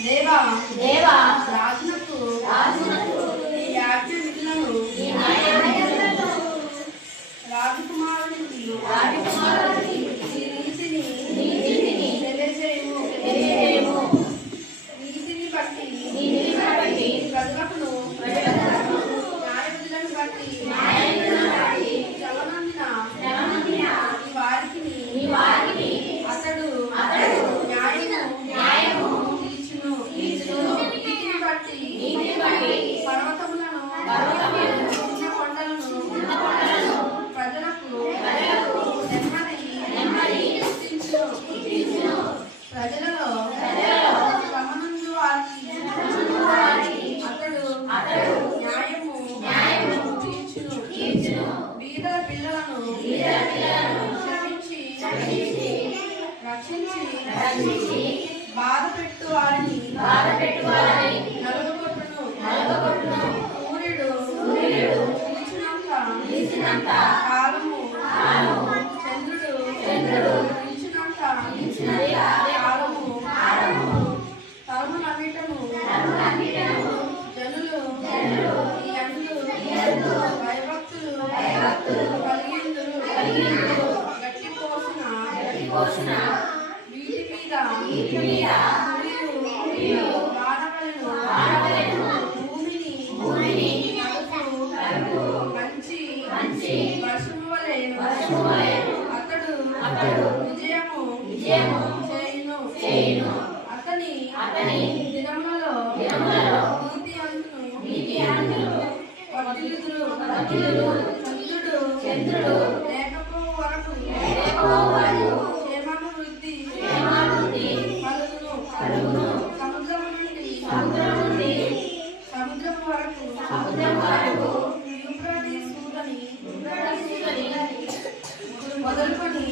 దేవా దేవా రాజునకు ఈ యాజ్ఞలను రాజకుమారునికి నీతిని తెలియజేయము నీతిని బట్టి ప్రజలను న్యాయవిధులను బట్టి శ్రవణందిన ఈ వారికి అతడు న్యాయము తీర్చును నీతిని బట్టి పర్వతములను చిన్న కొండలను ప్రజలకు నెమ్మది పుట్టించును ప్రజలలో శ్రమనందు వారికి అతడు న్యాయము తీర్చును బీదల పిల్లలను క్షమించి రక్షించి బాధ పెట్టు వారిని నలుగుకొట్టును సూర్యుడు నిలిచినంత కాలము చంద్రుడు నిలిచినంత కాలము తరుములన్నిటను జనులు ఈ యందు భయభక్తులు కలిగిందురు గట్టి పోసిన వీటి మీద వానవలెను భూమిని మంచి వర్షము వలె అతడు విజయము చేయును అతని దినములలో నీతి అంతును వర్ధిల్లుదురు చంద్రుడు లేకపోవు వరకు క్షేమము వృద్ధి కలుగును సముద్రము వరకు యూఫ్రటీసు నది మొదలుకొని